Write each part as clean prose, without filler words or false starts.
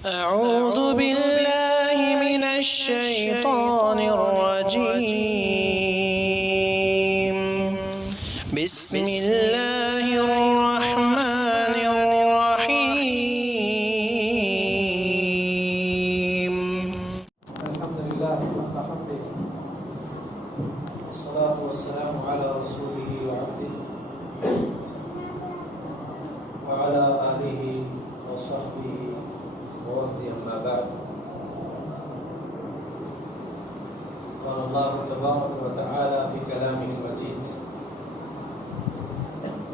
أعوذ بالله من الشيطان الرجيم. بسم الله الرحمن الرحيم. الحمد لله حق حمده والصلاة والسلام على رسوله وعبده وعلى آله وصحبه ووفده أما بعد. قال الله تبارك وتعالى في كلامه المجيد: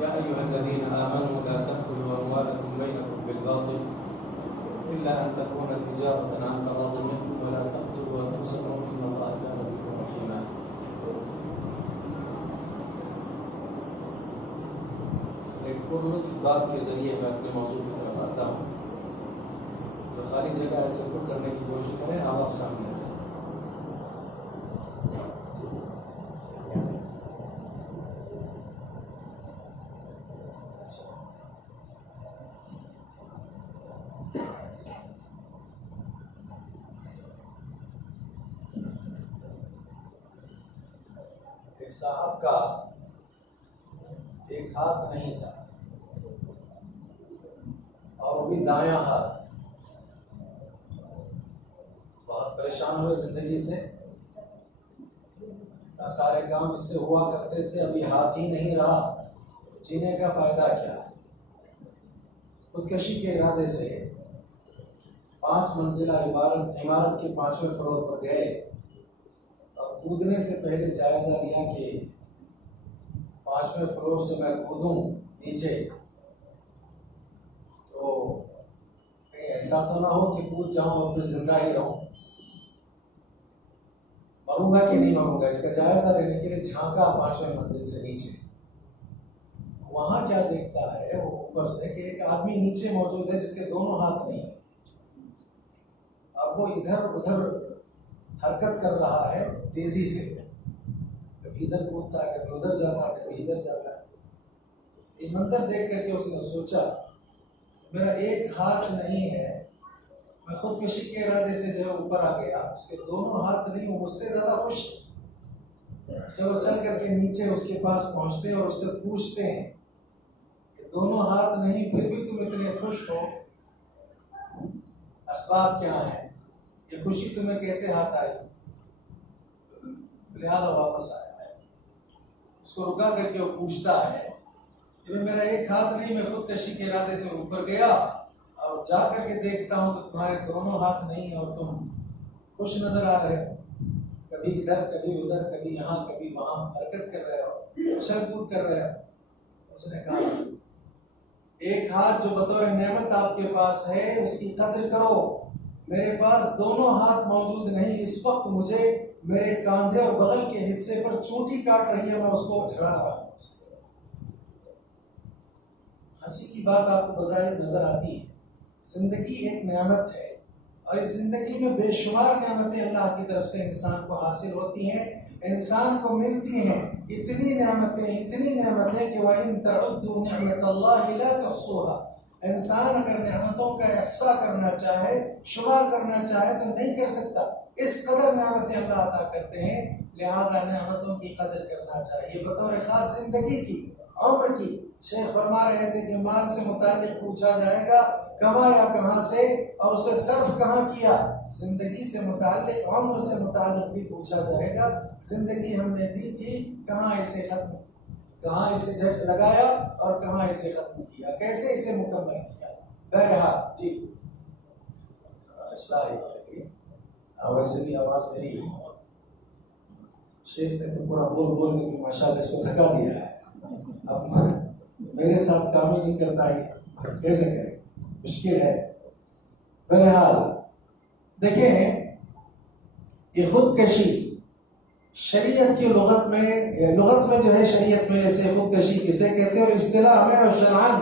يا أيها الذين آمنوا لا تأكلوا أموالكم بينكم بالباطل إلا أن تكون تجارة عن تراض منكم ولا تقتلوا أنفسكم إن الله كان بكم رحيما. ایک پرلطف بات کے ذریعے میں اپنے موضوع کی طرف آتا ہوں. جو خالی جگہ ہے سب کو کرنے کی کوشش کریں. آپ سامنے آئیں. ایک صاحب کا ایک ہاتھ نہیں تھا اور وہ بھی دایاں ہاتھ. بہت پریشان ہوئے زندگی سے. سارے کام اس سے ہوا کرتے تھے, ابھی ہاتھ ہی نہیں رہا, جینے کا فائدہ کیا ہے. خودکشی کے ارادے سے 5 منزلہ عمارت کے 5ویں فلور پر گئے اور کودنے سے پہلے جائزہ لیا کہ 5ویں فلور سے میں کودوں نیچے تو کہیں ایسا تو نہ ہو کہ کود جاؤں اور پھر زندہ ہی رہوں. مروں گا کہ نہیں مروں گا, اس کا جائزہ لینے کے لیے جھانکا 5ویں منزل سے نیچے. وہاں کیا دیکھتا ہے وہ اوپر سے کہ ایک آدمی نیچے موجود ہے جس کے دونوں ہاتھ نہیں ہیں. اب وہ ادھر ادھر حرکت کر رہا ہے تیزی سے, کبھی ادھر کودتا ہے, کبھی ادھر جاتا ہے, کبھی ادھر جاتا ہے. یہ منظر دیکھ کر کے اس نے سوچا میرا ایک ہاتھ نہیں ہے, میں خودکشی کے ارادے سے جو ہے اوپر آ گیا, اس کے دونوں ہاتھ نہیں, وہ مجھ سے زیادہ خوش ہے. چلو چل کر کے نیچے اس کے پاس پہنچتے ہیں اور اس سے پوچھتے ہیں کہ دونوں ہاتھ نہیں پھر بھی تم اتنے خوش ہو, اسباب کیا ہیں, یہ خوشی تمہیں کیسے ہاتھ آئی. لہٰذا واپس آیا ہے, اس کو رکا کر کے وہ پوچھتا ہے کہ میرا ایک ہاتھ نہیں, میں خودکشی کے ارادے سے اوپر گیا اور جا کر کے دیکھتا ہوں تو تمہارے دونوں ہاتھ نہیں ہیں اور تم خوش نظر آ رہے ہو. کبھی ادھر کبھی ادھر, کبھی یہاں کبھی وہاں حرکت کر رہے ہو, اچھل کود کر رہے ہو. اس نے کہا ایک ہاتھ جو بطور نعمت آپ کے پاس ہے اس کی قدر کرو. میرے پاس دونوں ہاتھ موجود نہیں, اس وقت مجھے میرے کاندھے اور بغل کے حصے پر چوٹی کاٹ رہی ہے, میں اس کو جھڑا رہا ہوں. ہنسی کی بات آپ کو بظاہر نظر آتی ہے. زندگی ایک نعمت ہے اور اس زندگی میں بے شمار نعمتیں اللہ کی طرف سے انسان کو حاصل ہوتی ہیں, انسان کو ملتی ہیں. اتنی نعمتیں کہ وَإِن تَعُدُّوا نِعْمَةَ اللَّهِ لَا تُحْصُوهَا. انسان اگر نعمتوں کا احصاء کرنا چاہے, شمار کرنا چاہے تو نہیں کر سکتا. اس قدر نعمتیں اللہ عطا کرتے ہیں, لہذا نعمتوں کی قدر کرنا چاہیے بطور خاص زندگی کی, عمر کی. شیخ فرما رہے تھے کہ مال سے متعلق پوچھا جائے گا کمایا کہاں سے اور اسے صرف کہاں کیا. زندگی سے متعلق, عمر سے متعلق بھی پوچھا جائے گا. زندگی ہم نے دی تھی, کہاں اسے ختم, کہاں اسے جگ لگایا اور کہاں اسے ختم کیا, کیسے اسے مکمل کیا. بہرحال جی ویسے بھی آواز میری شیخ نے تو پورا بول بول کے ماشاءاللہ اس کو تھکا دیا ہے. اب میرے ساتھ کام ہی نہیں کرتا ہے, کیسے کرے, مشکل ہے. بہرحال دیکھیں, یہ خودکشی شریعت کی لغت میں جو ہے, شریعت میں اسے خودکشی کسے کہتے ہیں اور اصطلاح میں اور شرعاً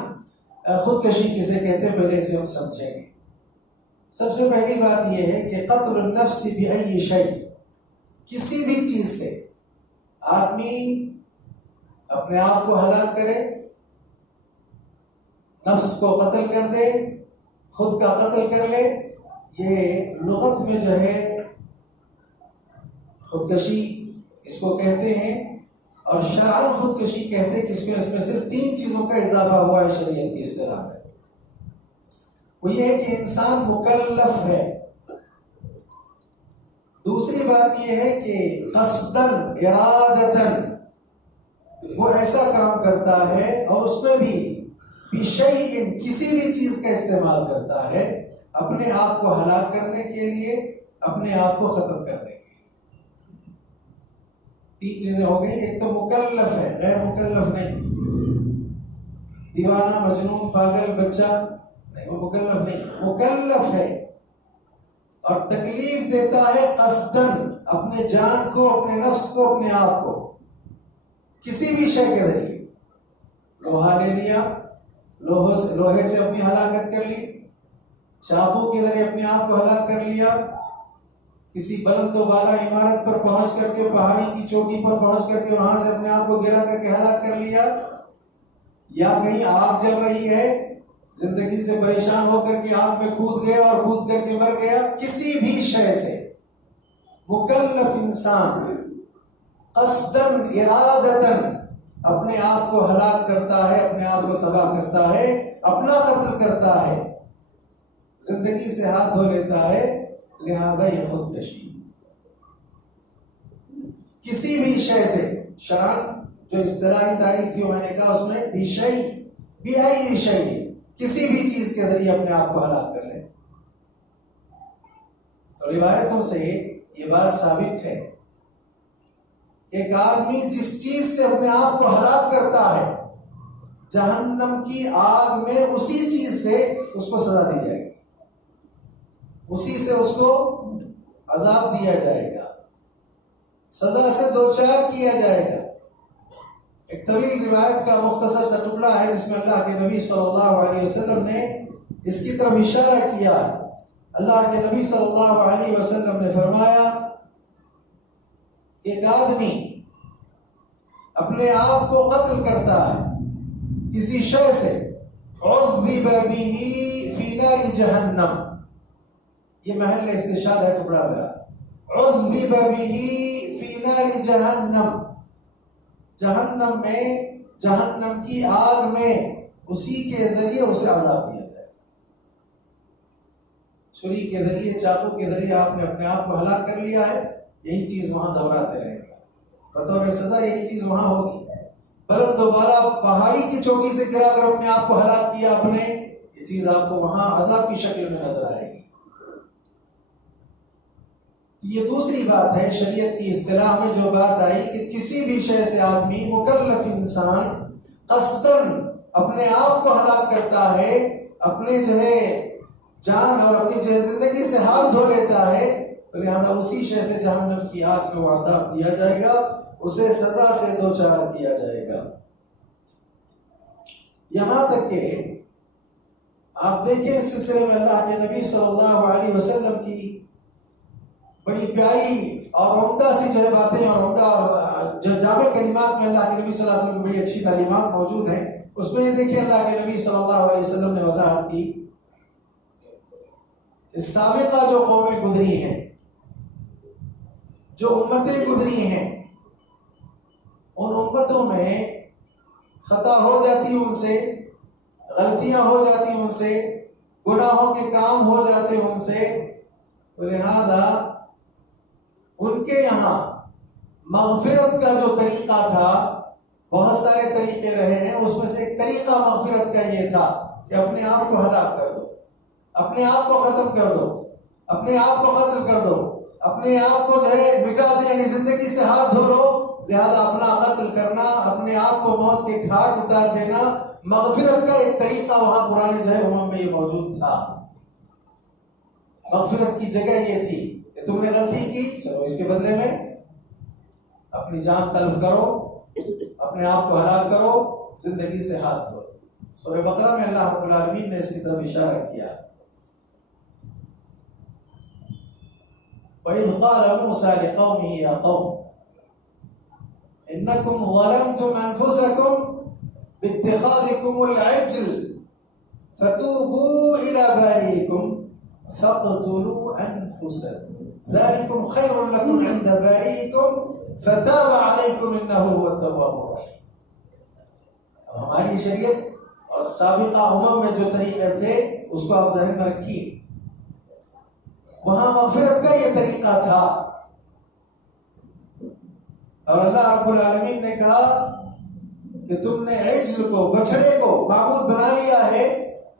خودکشی کسے کہتے ہیں, پہلے سے ہم سمجھیں گے. سب سے پہلی بات یہ ہے کہ قتل النفس بأي شيء, کسی بھی چیز سے آدمی اپنے آپ کو ہلاک کرے, نفس کو قتل کر دے, خود کا قتل کر لے، یہ لغت میں جو ہے خودکشی اس کو کہتے ہیں، اور شرعاً خودکشی کہتے ہیں کہ اس میں صرف 3 چیزوں کا اضافہ ہوا ہے شریعت کی اصطلاح میں۔ وہ یہ ہے کہ انسان مکلف ہے، دوسری بات یہ ہے کہ قصداً ارادتاً وہ ایسا کام کرتا ہے اور اس میں بھی بشیء کسی بھی چیز کا استعمال کرتا ہے اپنے آپ کو ہلاک کرنے کے لیے، اپنے آپ کو ختم کرنے کے لیے۔ 3 چیزیں ہو گئی، ایک تو مکلف ہے، غیر مکلف نہیں، دیوانہ مجنون پاگل بچہ نہیں، وہ مکلف نہیں، مکلف ہے اور تکلیف دیتا ہے قصداً اپنے جان کو، اپنے نفس کو، اپنے آپ کو، کسی بھی شے کے ذریعے۔ لوہا لے لیا، لوہے سے اپنی ہلاکت کر لی، چاقو کے ذریعے اپنے آپ کو ہلاک کر لیا، کسی بلند و بالا عمارت پر پہنچ کر کے، پہاڑی کی چوٹی پر پہنچ کر کے وہاں سے اپنے آپ کو گرا کر کے ہلاک کر لیا، یا کہیں آگ جل رہی ہے، زندگی سے پریشان ہو کر کے آگ میں کود گیا اور کود کر کے مر گیا، کسی بھی شے سے مکلف انسان قصداً ارادتاً اپنے آپ کو ہلاک کرتا ہے، اپنے آپ کو تباہ کرتا ہے، اپنا قتل کرتا ہے، زندگی سے ہاتھ دھو لیتا ہے، لہذا یہ خودکشی۔ کسی بھی شے سے، شرعاً جو اصطلاحی تعریف تھی میں نے کہا اس میں بِأَيِّ شَيْءٍ کسی بھی چیز کے ذریعے اپنے آپ کو ہلاک کر لے۔ تو روایتوں سے یہ بات ثابت ہے کہ ایک آدمی جس چیز سے اپنے آپ کو ہلاک کرتا ہے، جہنم کی آگ میں اسی چیز سے اس کو سزا دی جائے گی، اسی سے اس کو عذاب دیا جائے گا، سزا سے دوچار کیا جائے گا۔ ایک طویل روایت کا مختصر سا ٹکڑا ہے جس میں اللہ کے نبی صلی اللہ علیہ وسلم نے اس کی طرف اشارہ کیا۔ اللہ کے نبی صلی اللہ علیہ وسلم نے فرمایا، ایک آدمی اپنے آپ کو قتل کرتا ہے کسی شے سے، عذب بہ فی نار جہنم، یہ محل استشہاد ہے ٹکڑا میرا، عذب بہ فی نار جہنم، جہنم میں، جہنم کی آگ میں اسی کے ذریعے اسے عذاب دیا جائے، چھری کے ذریعے، چاقو کے ذریعے آپ نے اپنے آپ کو ہلاک کر لیا ہے، یہی چیز وہاں دہراتے رہیں گے، بطور سزا یہی چیز وہاں ہوگی۔ بلند و بالا پہاڑی کی چوٹی سے گرا کر اپنے آپ کو ہلاک کیا آپ نے، یہ چیز آپ کو وہاں عذاب کی شکل میں نظر آئے گی۔ یہ دوسری بات ہے شریعت کی اصطلاح میں جو بات آئی کہ کسی بھی شے سے آدمی، مکلف انسان قصداً اپنے آپ کو ہلاک کرتا ہے، اپنے جو ہے جان اور اپنی جو ہے زندگی سے ہاتھ دھو لیتا ہے، تو لہذا اسی شے سے جہنم کی آگ میں وہ عذاب دیا جائے گا، اسے سزا سے دوچار کیا جائے گا۔ یہاں تک کہ آپ دیکھیں اس سلسلے میں اللہ کے نبی صلی اللہ علیہ وسلم کی بڑی پیاری اور عمدہ سی جو ہے باتیں اور عمدہ اور جو جامع کلمات میں اللہ کے نبی صلی اللہ علیہ وسلم کی بڑی اچھی تعلیمات موجود ہیں، اس میں یہ دیکھیں اللہ کے نبی صلی اللہ علیہ وسلم نے وضاحت کی کہ سابقہ جو قومیں گزری ہیں، جو امتیں گزری ہیں، ان امتوں میں خطا ہو جاتی ان سے، غلطیاں ہو جاتی ان سے، گناہوں کے کام ہو جاتے ان سے، تو لہذا ان کے یہاں مغفرت کا جو طریقہ تھا، بہت سارے طریقے رہے ہیں، اس میں سے ایک طریقہ مغفرت کا یہ تھا کہ اپنے آپ کو ہلاک کر دو، اپنے آپ کو ختم کر دو، اپنے آپ کو قتل کر دو، اپنے آپ کو جو ہے مٹا دو، یعنی زندگی سے ہاتھ دھو لو، لہذا اپنا قتل کرنا، اپنے آپ کو موت کے گھاٹ اتار دینا، مغفرت کا ایک طریقہ وہاں پرانے جو ہے امم میں یہ موجود تھا۔ مغفرت کی جگہ یہ تھی کہ تم نے غلطی کی، چلو اس کے بدلے میں اپنی جان تلف کرو، اپنے آپ کو ہلاک کرو، زندگی سے ہاتھ دھو۔ سورہ بقرہ میں اللہ رب العالمین نے اس کی طرف اشارہ کیا۔ وَإِذْ قَالَ مُوسَىٰ لِقَوْمِهِ يَا قَوْمِ إِنَّكُمْ ظَلَمْتُمْ أَنفُسَكُمْ بِاتِّخَاذِكُمُ الْعِجْلَ فتوبوا إلى بارئكم فاقتلوا أنفسكم ذلكم خير لكم عند بارئكم فتاب عليكم إنه هو التواب الرحيم. ہماری شریعت اور سابقہ امم میں جو طریقے تھے اس کو آپ ذہن میں رکھیے. وہاں مغفرت کا یہ طریقہ تھا اور اللہ رب العالمین نے کہا کہ تم نے عجل کو، بچڑے کو معبود بنا لیا ہے،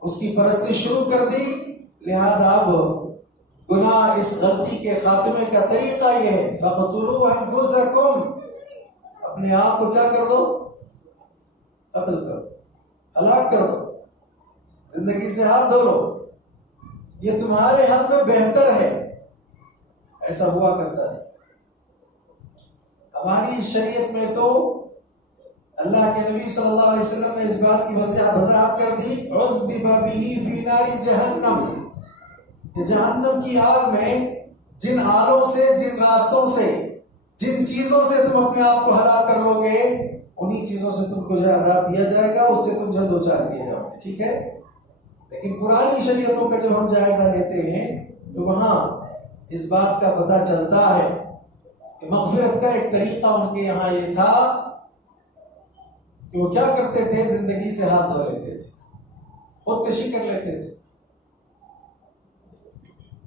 اس کی پرستش شروع کر دی، لہذا اب گناہ اس غلطی کے خاتمے کا طریقہ یہ ہے فَقْتُلُوا أَنفُسَكُمْ، اپنے آپ کو کیا کر دو؟ قتل کر دو، ہلاک کر دو، زندگی سے ہاتھ دھو لو، یہ تمہارے حق میں بہتر ہے. ایسا ہوا کرتا ہے. ہماری شریعت میں تو اللہ کے نبی صلی اللہ علیہ وسلم نے اس بات کی وضاحت کر دی عذب به فی نار جہنم، کہ جہنم کی آگ میں جن آلوں سے، جن راستوں سے، جن چیزوں سے تم اپنے آپ کو ہلاک کر لو گے، انہی چیزوں سے تم کو جو عذاب دیا جائے گا، اس سے تم جو دو چار کیے جاؤ گے. ٹھیک ہے. لیکن پرانی شریعتوں کا جب ہم جائزہ لیتے ہیں تو وہاں اس بات کا پتہ چلتا ہے کہ مغفرت کا ایک طریقہ ان کے یہاں یہ تھا کہ وہ کیا کرتے تھے؟ زندگی سے ہاتھ دھو لیتے تھے، خودکشی کر لیتے تھے.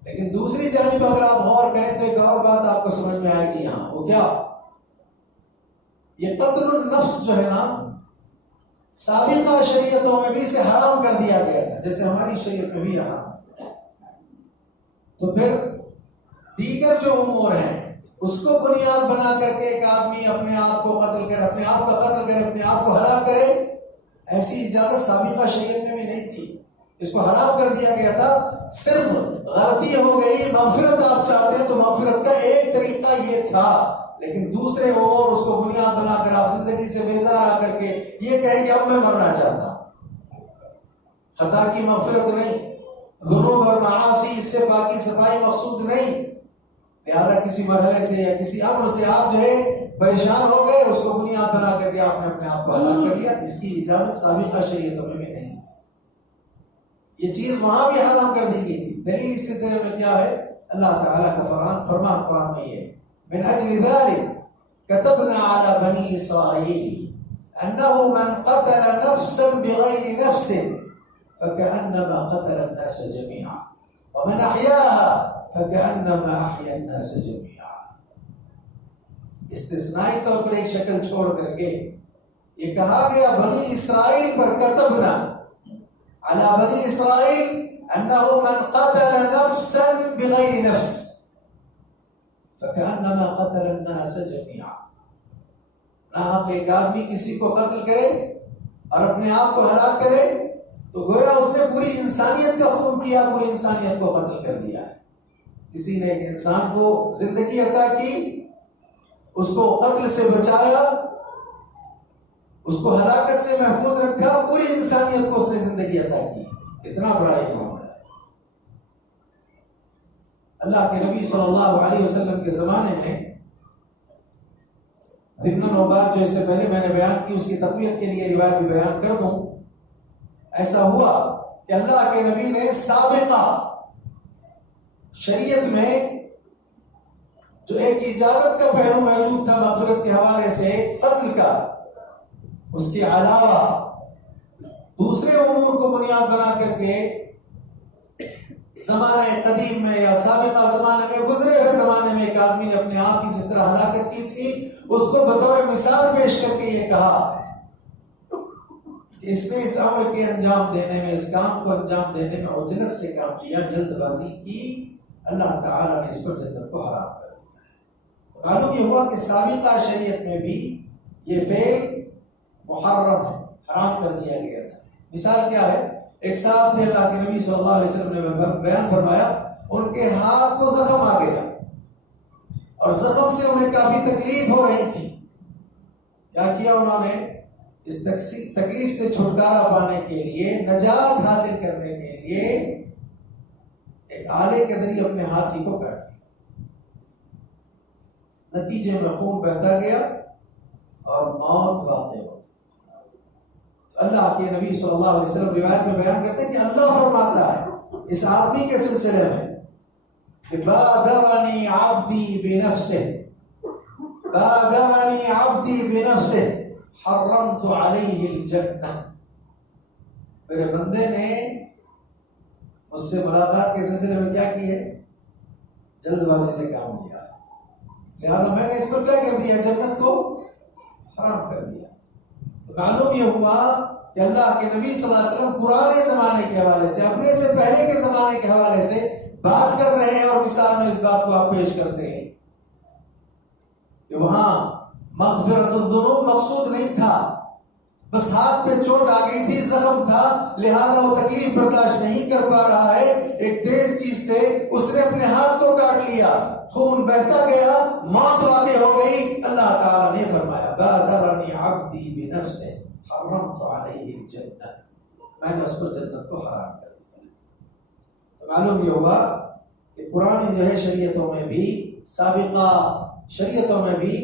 لیکن دوسری جانب اگر آپ غور کریں تو ایک اور بات آپ کو سمجھ میں آئے گی یہاں. وہ کیا؟ یہ قتل النفس جو ہے نا، سابقہ شریعتوں میں بھی اسے حرام کر دیا گیا تھا جیسے ہماری شریعت میں بھی حرام ہے. تو پھر دیگر جو امور ہیں اس کو بنیاد بنا کر کے ایک آدمی اپنے آپ کو قتل کرے، اپنے آپ کا قتل کرے، اپنے آپ کو ہلاک کرے، ایسی اجازت سابقہ شریعت میں بھی نہیں تھی. اس کو حرام کر دیا گیا تھا. صرف غلطی ہو گئی، مغفرت آپ چاہتے ہیں تو مغفرت کا ایک طریقہ یہ تھا، لیکن دوسرے امور اس کو بنیاد بنا کر آپ زندگی سے بیزار آ کر کے یہ کہیں کہ اب میں مرنا چاہتا ہوں. خطا کی مغفرت نہیں، ذنوب اور معاصی اس سے پاکی صفائی مقصود نہیں. لہذا کسی مرحلے سے یا کسی امر سے آپ جو ہے پریشان ہو گئے، اس کو بنیاد بنا کر کے آپ نے اپنے آپ کو ہلاک کر لیا. اس کی اجازت سابقہ شریعتوں میں بھی نہیں تھی. یہ چیز وہاں بھی حرام کر دی گئی تھی. دلیل اس سلسلے میں کیا ہے؟ اللہ تعالیٰ کا فرمان قرآن میں یہ ہے من اجل ذلك كتبنا على بني اسرائيل انه من قتل نفسا بغير نفس فكأنما قتل الناس جميعا ومن احياها فكأنما احيا الناس جميعا. استثنائی طور پر ایک شکل چھوڑ کر کے یہ کہا گیا بنی اسرائیل پر كتبنا على بني اسرائيل انه من قتل نفسا بغير نفس فكأنما قتل الناس جميعا. نہ ایک آدمی کسی کو قتل کرے اور اپنے آپ کو ہلاک کرے تو گویا اس نے پوری انسانیت کا خون کیا، پوری انسانیت کو قتل کر دیا ہے. کسی نے ایک انسان کو زندگی عطا کی، اس کو قتل سے بچایا، اس کو ہلاکت سے محفوظ رکھا، پوری انسانیت کو اس نے زندگی عطا کی. اتنا بڑا انعام ہے. اللہ کے نبی صلی اللہ علیہ وسلم کے زمانے میں ضمن و بات جو اس سے پہلے میں نے بیان کی اس کی تقویت کے لیے روایت بھی بیان کر دوں. ایسا ہوا کہ اللہ کے نبی نے سابقہ شریعت میں جو ایک اجازت کا پہلو موجود تھا مغفرت کے حوالے سے قتل کا، اس کے علاوہ دوسرے امور کو بنیاد بنا کر کے زمانہ قدیم میں یا سابقہ زمانے میں، گزرے ہوئے زمانے میں ایک آدمی نے اپنے آپ کی جس طرح ہلاکت کی تھی اس کو بطور مثال پیش کر کے یہ کہا کہ اس نے اس عمل کے انجام دینے میں، اس کام کو انجام دینے میں عجلت سے کام کیا، جلد بازی کی، اللہ تعالیٰ نے اس پر جنت کو حرام کر دیا. معلوم یہ ہوا کہ سابقہ شریعت میں بھی یہ فعل محرم ہے، حرام کر دیا گیا تھا. مثال کیا ہے؟ ایک صاحب تھے، اللہ کے نبی صلی اللہ علیہ وسلم نے بیان فرمایا ان کے ہاتھ کو زخم آ گیا اور زخم سے انہیں کافی تکلیف ہو رہی تھی. کیا کیا انہوں نے؟ اس تکلیف سے چھٹکارا پانے کے لیے، نجات حاصل کرنے کے لیے ایک آلے کے ذریعے اپنے ہاتھی کو کاٹ دیا. نتیجے میں خون بہتا گیا اور موت واقع ہو گئی. اللہ کے نبی صلی اللہ علیہ وسلم روایت میں بیان کرتے ہیں کہ اللہ فرماتا ہے اس آدمی کے سلسلے میں کہ بادرنی عبدی بنفسه بادرنی عبدی بنفسه حرمت علیہ الجنہ، میرے بندے نے مجھ سے ملاقات کے سلسلے میں کیا کی ہے؟ جلد بازی سے کام لیا، لہذا میں نے اس پر کیا کر دیا؟ جنت کو حرام کر دیا۔ تو معلوم یہ ہوا کہ اللہ کے نبی صلی اللہ علیہ وسلم پرانے زمانے کے حوالے سے، اپنے سے پہلے کے زمانے کے حوالے سے بات کر رہے ہیں، اور مثال میں اس بات کو آپ پیش کرتے ہیں کہ وہاں مغفرت الذنوب مقصود نہیں تھا، بس ہاتھ پہ چوٹ آ گئی تھی، زخم تھا، لہذا وہ تکلیف برداشت نہیں کر پا رہا ہے، ایک تیز چیز سے اس نے اپنے ہاتھ کو کاٹ لیا، خون بہتا گیا، موت واقع ہو گئی۔ اللہ تعالیٰ نے فرمایا بادرنی عبدی بنفسه حرمت علیہ الجنہ، میں نے اس پر جنت کو حرام کر دیا۔ تو معلوم یہ ہوا کہ پرانی جو ہے شریعتوں میں بھی، سابقہ شریعتوں میں بھی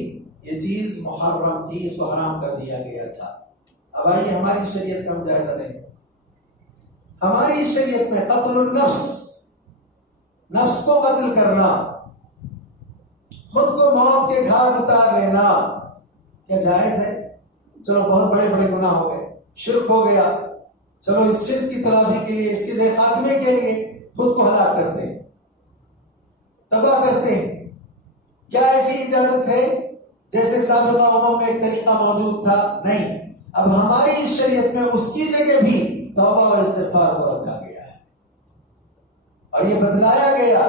یہ چیز محرم تھی، اس کو حرام کر دیا گیا تھا۔ اب آئیے ہماری شریعت کا ہم جائزہ لیں۔ ہماری شریعت میں قتل النفس، نفس کو قتل کرنا، خود کو موت کے گھاٹ اتار لینا، کیا جائز ہے؟ چلو بہت بڑے بڑے گناہ ہو گئے، شرک ہو گیا، چلو اس شرک کی تلافی کے لیے، اس کے خاتمے کے لیے خود کو ہلاک کرتے ہیں، تباہ کرتے ہیں۔ کیا ایسی اجازت ہے جیسے سابقہ امم میں ایک طریقہ موجود تھا؟ نہیں۔ اب ہماری شریعت میں اس کی جگہ بھی توبہ و استغفار کو رکھا گیا ہے، اور یہ بتلایا گیا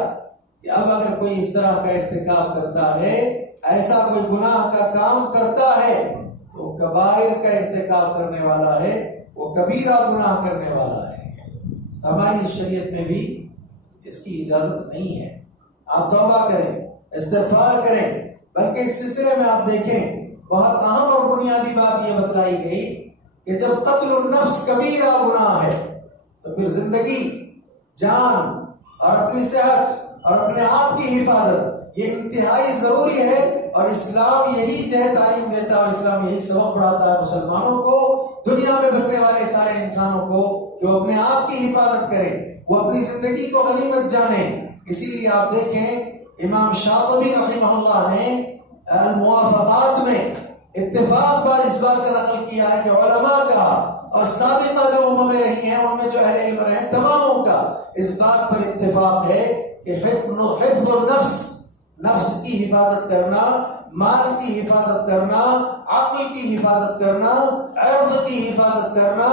کہ اب اگر کوئی اس طرح کا ارتکاب کرتا ہے، ایسا کوئی گناہ کا کام کرتا ہے، تو کبائر کا ارتکاب کرنے والا ہے، وہ کبیرہ گناہ کرنے والا ہے۔ ہماری شریعت میں بھی اس کی اجازت نہیں ہے۔ آپ توبہ کریں، استغفار کریں، بلکہ اس سلسلے میں آپ دیکھیں بہت اہم اور بنیادی بات یہ بتلائی گئی کہ جب قتل النفس کبیرہ گناہ ہے تو پھر زندگی، جان اور اپنی صحت اور اپنے آپ کی حفاظت یہ انتہائی ضروری ہے، اور اسلام یہی جو ہے تعلیم دیتا ہے، اور اسلام یہی سبق پڑھاتا ہے مسلمانوں کو، دنیا میں بسنے والے سارے انسانوں کو، کہ وہ اپنے آپ کی حفاظت کریں، وہ اپنی زندگی کو غنیمت جانیں۔ اسی لیے آپ دیکھیں امام شاطبی رحمہ اللہ نے الموافقات میں اتفاق بعد اس بات کا نقل کیا ہے کہ علماء کا اور سابقہ جو اممیں رہی ہیں ان میں جو اہل علم رہے ہیں تماموں کا اس بات پر اتفاق ہے کہ حفظ النفس، نفس کی حفاظت کرنا، مال کی حفاظت کرنا، عقل کی حفاظت کرنا، عرض کی حفاظت کرنا،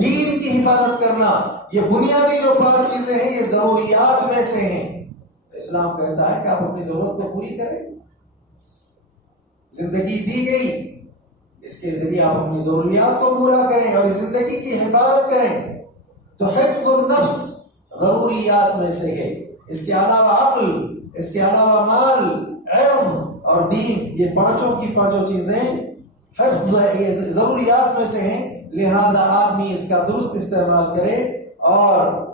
دین کی حفاظت کرنا، یہ بنیادی جو 5 چیزیں ہیں یہ ضروریات میں سے ہیں۔ اسلام کہتا ہے کہ آپ اپنی ضرورت کو پوری کریں، زندگی دی گئی، اس کے ذریعے آپ اپنی ضروریات کو پورا کریں اور زندگی کی حفاظت کریں۔ تو حفظ النفس ضروریات میں سے ہے۔ اس کے علاوہ عقل، اس کے علاوہ مال، علم اور دین، یہ پانچوں کی پانچوں چیزیں حفظ یہ ضروریات میں سے ہیں، لہذا آدمی اس کا درست استعمال کرے اور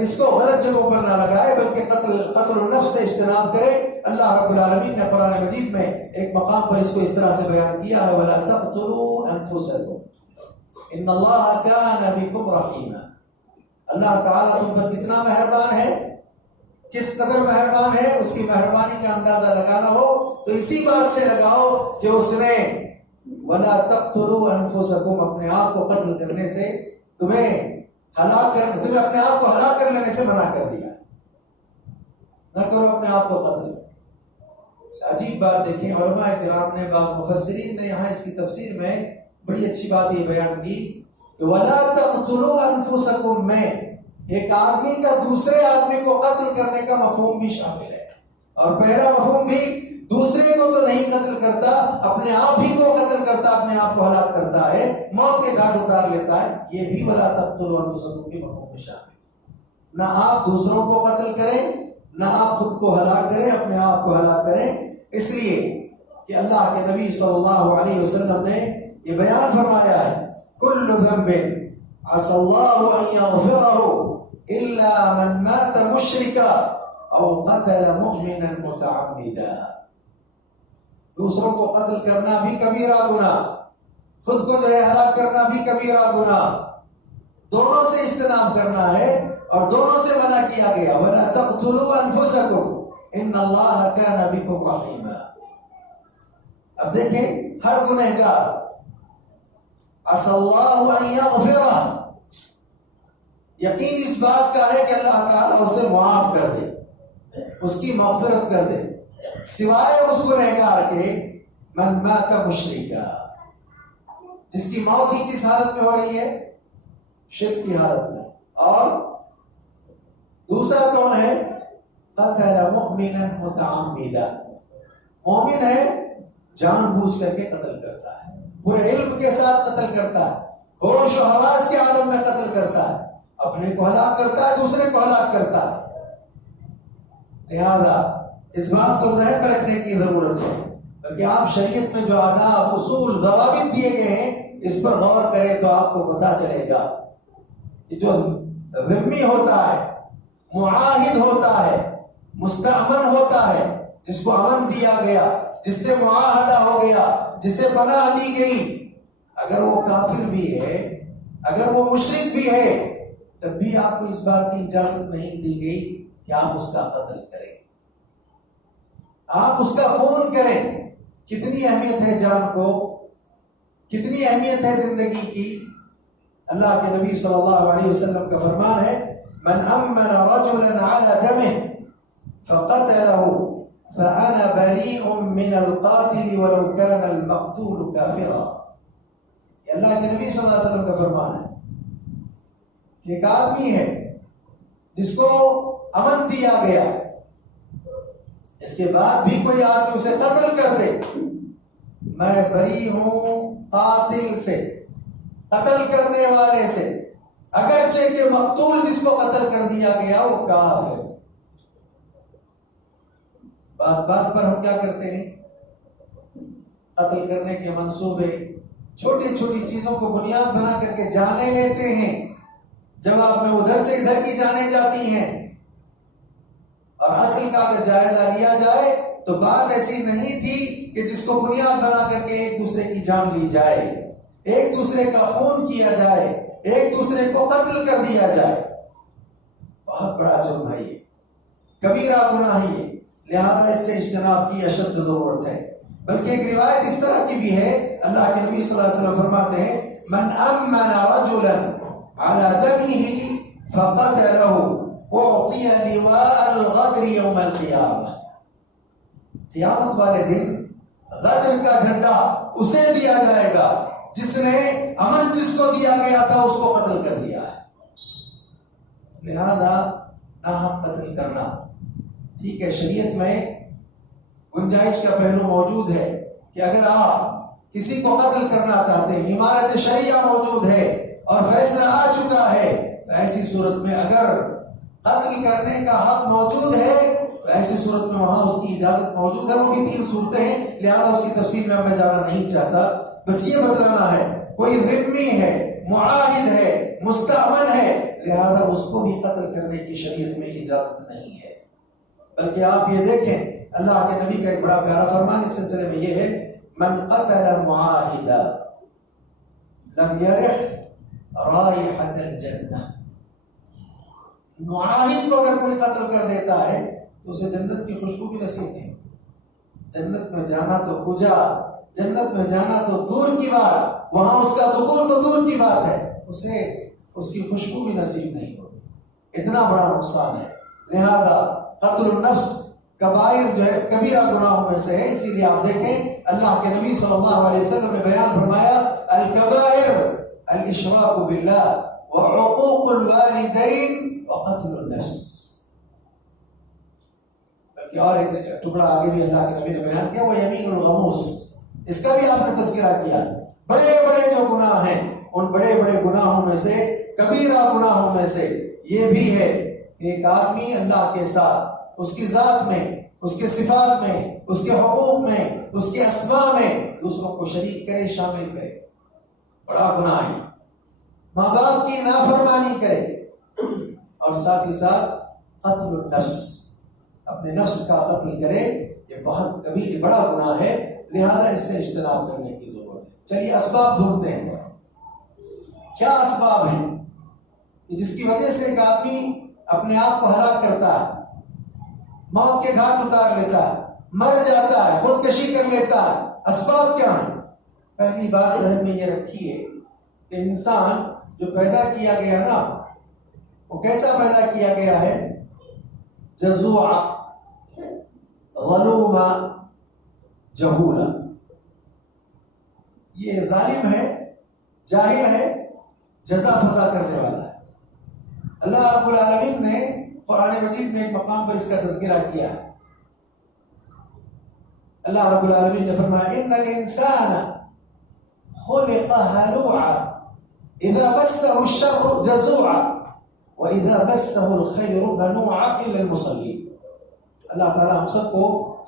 اس کو غلط جگہوں پر نہ لگائے، بلکہ قتل النفس سے اجتناب کرے۔ اللہ رب العالمین نے قرآن مجید میں ایک مقام پر اس کو اس طرح سے بیان کیا ہے وَلَا تَقْتُلُوا أَنفُسَكُمْ إِنَّ اللَّهَ كَانَ بِكُمْ رَحِيمًا۔ اللہ تعالیٰ تم پر کتنا مہربان ہے، کس قدر مہربان ہے، اس کی مہربانی کا اندازہ لگانا ہو تو اسی بات سے لگاؤ کہ اس نے وَلَا تَقْتُلُوا أَنفُسَكُمْ اپنے آپ کو قتل کرنے سے، تمہیں اپنے آپ کو ہلاک کر لینے سے منع کر دیا، نہ کرو اپنے آپ کو قتل۔ عجیب بات دیکھیں، علماء کرام نے، بعض مفسرین نے یہاں اس کی تفسیر میں بڑی اچھی بات یہ بیان کی کہ وَلَا تَقْتُلُوا أَنفُسَكُمْ میں ایک آدمی کا دوسرے آدمی کو قتل کرنے کا مفہوم بھی شامل ہے، اور پہلا مفہوم بھی دوسرے کو تو نہیں قتل کرتا، اپنے آپ ہی کو قتل کرتا، اپنے آپ کو ہلاک کرتا ہے، موت کے گھاٹ اتار لیتا ہے، یہ بھی وَلَا تَقْتُلُوا أَنفُسَكُمْ کے مفہوم میں شامل ہے۔ نہ آپ دوسروں کو قتل کریں، نہ آپ خود کو ہلاک کریں، اپنے آپ کو ہلاک کریں، اس لیے کہ اللہ کے نبی صلی اللہ علیہ وسلم نے یہ بیان فرمایا ہے كُلُّ ذنب عسى الله أن يغفره إلا من مات مشركا أو قتل مؤمنا متعمدا۔ دوسروں کو قتل کرنا بھی کبیرہ گناہ، خود کو جو ہے ہلاک کرنا بھی کبیرہ گناہ، دونوں سے اجتناب کرنا ہے اور دونوں سے منع کیا گیا، وَلَا تَقْتُلُوا أَنفُسَكُمْ إِنَّ اللَّهَ كَانَ بِكُمْ رَحِيمًا۔ اب دیکھیں ہر گنہگار عَسَى اللَّهُ أَن يَغْفِرَهُ، یقین اس بات کا ہے کہ اللہ تعالیٰ اسے معاف کر دے، اس کی مغفرت کر دے، سوائے اس گنہگار کے من مات مشرکا، جس کی موت ہی کس حالت میں ہو رہی ہے؟ شرک کی حالت میں۔ اور دوسرا کون ہے؟ قتل مؤمنا متعمدا، مومن ہے جان بوجھ کر کے قتل کرتا ہے، پورے علم کے ساتھ قتل کرتا ہے، ہوش و حواس کے عالم میں قتل کرتا ہے، اپنے کو ہلاک کرتا ہے، دوسرے کو ہلاک کرتا ہے۔ لہذا اس بات کو ذہن میں رکھنے کی ضرورت ہے، بلکہ آپ شریعت میں جو آداب، اصول، ضوابط دیے گئے ہیں اس پر غور کریں تو آپ کو پتہ چلے گا کہ جو ذمہ ہوتا ہے، معاہد ہوتا ہے، مستأمن ہوتا ہے، جس کو امن دیا گیا، جس سے معاہدہ ہو گیا، جسے پناہ دی گئی، اگر وہ کافر بھی ہے، اگر وہ مشرک بھی ہے، تب بھی آپ کو اس بات کی اجازت نہیں دی گئی کہ آپ اس کا قتل کریں، آپ اس کا خون کریں۔ کتنی اہمیت ہے جان کو، کتنی اہمیت ہے زندگی کی۔ اللہ کے نبی صلی اللہ علیہ وسلم کا فرمان ہے، من امن رجلا على دمه فقتله فانا بريء من القاتل ولو كان المقتول كافرا۔ یہ اللہ کے نبی صلی اللہ علیہ وسلم کا فرمان ہے کہ ایک آدمی ہے جس کو امن دیا گیا، اس کے بعد بھی کوئی آدمی اسے قتل کر دے، میں بری ہوں قاتل سے، قتل کرنے والے سے، اگرچہ کہ مقتول جس کو قتل کر دیا گیا وہ کافر۔ بات بات پر ہم کیا کرتے ہیں؟ قتل کرنے کے منصوبے، چھوٹی چھوٹی چیزوں کو بنیاد بنا کر کے جانے لیتے ہیں، جواب میں ادھر سے ادھر کی جانے جاتی ہیں، اور اصل کا اگر جائزہ لیا جائے تو بات ایسی نہیں تھی کہ جس کو بنیاد بنا کر کے ایک دوسرے کی جان لی جائے، ایک دوسرے کا خون کیا جائے، ایک دوسرے کو قتل کر دیا جائے۔ بہت بڑا جرم ہے یہ، کبیرہ گناہ ہے یہ، لہذا اس سے اجتناب کی اشد ضرورت ہے۔ بلکہ ایک روایت اس طرح کی بھی ہے، اللہ کے نبی صلی اللہ علیہ وسلم فرماتے ہیں، من امن رجلا على دمه فقتله اعطی لواء الغدر یوم القیامہ، قیامت والے دن غدر کا جھنڈا اسے دیا جائے گا جس نے امن جس کو دیا گیا تھا اس کو قتل کر دیا ہے۔ لہذا ناحق قتل کرنا ٹھیک ہے، شریعت میں گنجائش کا پہلو موجود ہے کہ اگر آپ کسی کو قتل کرنا چاہتے ہیں، عمارت شریعہ موجود ہے اور فیصلہ آ چکا ہے، تو ایسی صورت میں اگر قتل کرنے کا حق موجود ہے تو ایسی صورت میں وہاں اس کی اجازت موجود ہے۔ وہ بھی 3 صورتیں ہیں، لہذا اس کی تفصیل میں میں جانا نہیں چاہتا، بس یہ بتلانا ہے کوئی ذمہ ہے، معاہد ہے، مستأمن ہے، لہذا اس کو بھی قتل کرنے کی شریعت میں اجازت نہیں ہے۔ بلکہ آپ یہ دیکھیں اللہ کے نبی کا ایک بڑا پیارا فرمان اس سلسلے میں یہ ہے، من قتل معاہدا لم یرح رائحۃ الجنہ، معاہد کو اگر کوئی قتل کر دیتا ہے تو اسے جنت کی خوشبو بھی نصیب نہیں ہوتی۔ جنت میں جانا تو کجا، جنت میں جانا تو دور کی بات، وہاں اس کا دخول تو دور کی بات ہے، اسے اس کی خوشبو بھی نصیب نہیں ہوتی، اتنا بڑا نقصان ہے۔ لہذا قتل النفس کبائر جو ہے کبیرہ گناہوں میں سے ہے، اسی لیے آپ دیکھیں اللہ کے نبی صلی اللہ علیہ وسلم نے بیان فرمایا، الکبائر الاشراک باللہ وعقوق الوالدین وقتل النفس۔ بلکہ اور ایک ٹکڑا آگے بھی اللہ کے نبی نے بیان کیا، وہ یمین الغموس، اس کا بھی آپ نے تذکرہ کیا۔ بڑے بڑے جو گناہ ہیں ان بڑے بڑے گناہوں میں سے، کبیرہ گناہوں میں سے یہ بھی ہے کہ ایک آدمی اللہ کے ساتھ، اس کی ذات میں، اس کے صفات میں، اس کے حقوق میں، اس کے اسماء میں دوسروں کو شریک کرے، شامل کرے، بڑا گناہ ہے۔ ماں باپ کی نافرمانی کرے، اور ساتھ ہی ساتھ قتل النفس، اپنے نفس کا قتل کرے، یہ بہت کبیر بڑا گناہ ہے، لہذا اس سے اجتناب کرنے کی ضرورت ہے. چلیے اسباب ڈھونڈتے ہیں. کیا اسباب ہیں کہ جس کی وجہ سے ایک آدمی اپنے آپ کو ہلاک کرتا ہے, موت کے گھاٹ اتار لیتا ہے, مر جاتا ہے, خودکشی کر لیتا ہے؟ اسباب کیا ہیں؟ پہلی بات ذہن میں یہ رکھیے کہ انسان جو پیدا کیا گیا نا, وہ کیسا پیدا کیا گیا ہے؟ جزوعا, غلوما, جہولا. یہ ظالم ہے, جاہل ہے, جزا فضا کرنے والا ہے. اللہ رب العالمین نے قرآن مجید میں ایک مقام پر اس کا تذکرہ کیا ہے. اللہ رب العالمین نے فرمایا ان الانسان خلق ہلوعا اذا مسه الشر جزوعا واذا مسه الخير منوعا الا المصلين. اللہ تعالیٰ ہم سب کو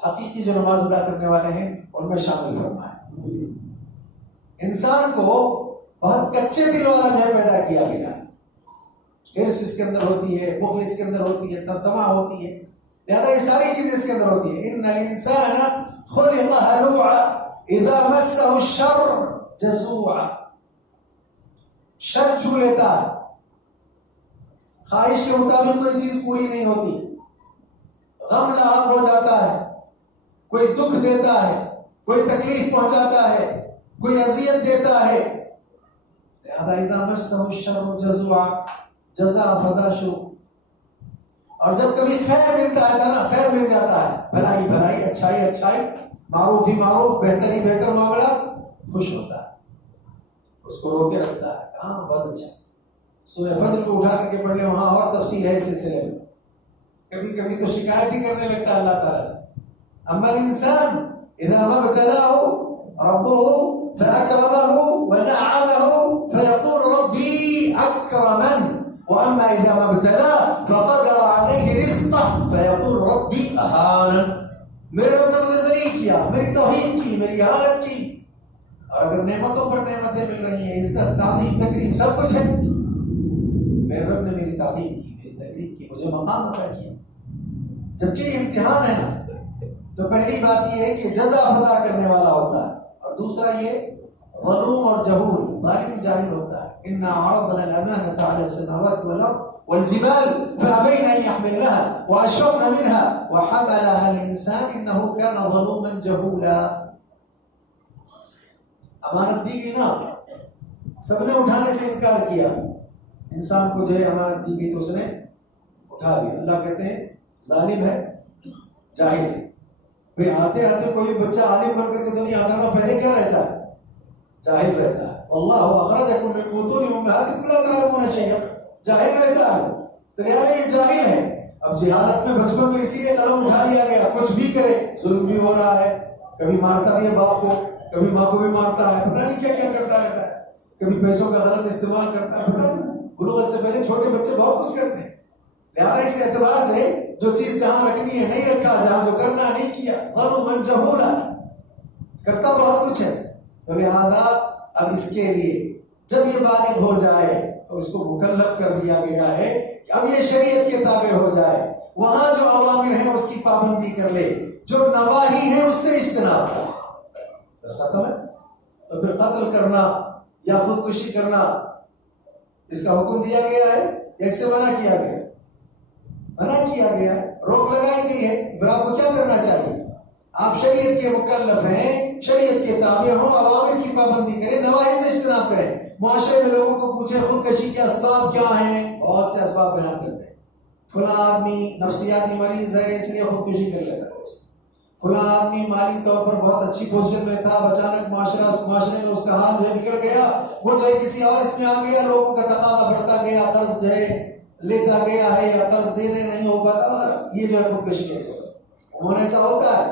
حقیقی جو نماز ادا کرنے والے ہیں ان میں شامل فرمائے. انسان کو بہت کچے دل والا جو ہے پیدا کیا گیا ہے. حرص اس کے اندر ہوتی ہے, بخل اس کے اندر ہوتی ہے, طمع ہوتی ہے, لہذا یہ ساری چیزیں اس کے اندر ہوتی ہے. ان الانسان خلق ہلوعا اذا مسه الشر جزوعا. شر چھو لیتا ہے, خواہش کے مطابق کوئی چیز پوری نہیں ہوتی, غم لاحق ہو جاتا ہے, کوئی دکھ دیتا ہے, کوئی تکلیف پہنچاتا ہے, کوئی اذیت دیتا ہے. لہذا اذا مسه الشر جزوعا, جزا فضا شروع. اور جب کبھی خیر ملتا ہے نا, خیر مل جاتا ہے, بھلائی بھلائی, اچھائی اچھائی, معروف ہی معروف, بہتر ہی بہتر معاملات, خوش ہوتا ہے, اس کو روکے رکھتا ہے. ہاں بہت اچھا, سورہ فجر کو اٹھا کر کے پڑھ لیں, وہاں اور تفصیل ہے اس سلسلے میں. کبھی کبھی تو شکایت ہی کرنے لگتا ہے اللہ تعالیٰ سے. اما الانسان اذا ما ابتلاه ربه فاكرمه ونعمه فيقول ربي اكرمن واما اذا ما ابتلاه فقدر عليه رزقه فيقول ربي اهانن. میرے رب نے مجھے ذلیل کیا, میری توہین کی, میری اہانت کی. اور اگر نعمتوں پر نعمتیں مل رہی ہیں, عزت, تعظیم, تکریم سب کچھ ہے, میرے رب نے میری تعظیم کی, میری تکریم کی, مجھے مقام عطا کیا. جبکہ یہ امتحان ہے نا, تو پہلی بات یہ ہے کہ جزا فضا کرنے والا ہوتا ہے, اور دوسرا یہ غلوم اور جہول, ظالم جاہل ہوتا ہے. انا عرضنا الامانة على السماوات والارض والجبال فابين ان يحملنها واشفقن منها وحملها الانسان انه كان ظلوما جهولا. امانت دی گئی نا, سب نے اٹھانے سے انکار کیا. انسان کو جو ہے امانت دی گئی تو اس نے اٹھا لیا. اللہ کہتے ہیں ظالم ہے, جاہل ہے. بھئی آتے آتے کوئی بچہ عالم بن کر کے تو نہیں آتا نا, پہلے کیا رہتا ہے؟ جاہل رہتا ہے. اللہ اخرجکم من بطون امہاتکم لا تعلمون شیئا, جاہل رہتا ہے. تو لہٰذا یہ جاہل ہے. اب جہالت میں بچپن میں اسی لیے قلم اٹھا لیا گیا, کچھ بھی کرے, ظلم بھی ہو رہا ہے, کبھی مارتا بھی ہے باپ کو, کبھی ماں کو بھی مارتا ہے, پتہ نہیں کیا کیا کرتا رہتا ہے, کبھی پیسوں کا غلط استعمال کرتا ہے, پتہ نہیں. بلوغت سے پہلے چھوٹے بچے بہت کچھ کرتے ہیں. لہٰذا اس اعتبار سے جو چیز جہاں رکھنی ہے نہیں رکھا, جہاں جو کرنا نہیں کیا, غلوما جہولا, کرتا بہت کچھ ہے. تو لہذا اب اس کے لیے جب یہ بالغ ہو جائے تو اس کو مکلف کر دیا گیا ہے کہ اب یہ شریعت کے تابع ہو جائے, وہاں جو اوامر ہیں اس کی پابندی کر لے, جو نواہی ہے اس سے اجتناب کرے. بس ختم ہے. تو پھر قتل کرنا یا خودکشی کرنا اس کا حکم دیا گیا ہے, اس سے منع کیا گیا, منع کیا گیا, روک لگائی گئی ہے. پھر آپ کو کیا کرنا چاہیے؟ آپ شریعت کے مکلف ہیں, شریعت کے تابع ہوں, اوامر کی پابندی کریں, نواہی سے اجتناب کریں. معاشرے میں لوگوں کو پوچھیں خودکشی کے اسباب کیا ہیں, بہت سے اسباب بیان کرتے ہیں. فلاں آدمی نفسیاتی مریض ہے اس لیے خودکشی کر لیتا ہے, فلاں آدمی مالی طور پر بہت اچھی پوزیشن میں تھا, اچانک معاشرے میں اس کا حال جو ہے بگڑ گیا, وہ جو ہے کسی اور اس میں آ گیا, لوگوں کا تقاضا بڑھتا گیا, قرض جو ہے لیتا گیا ہے یا قرض دینے نہیں ہو پاتا, یہ جو ہے خودکشی کا سبب. عموماً ایسا ہوتا ہے,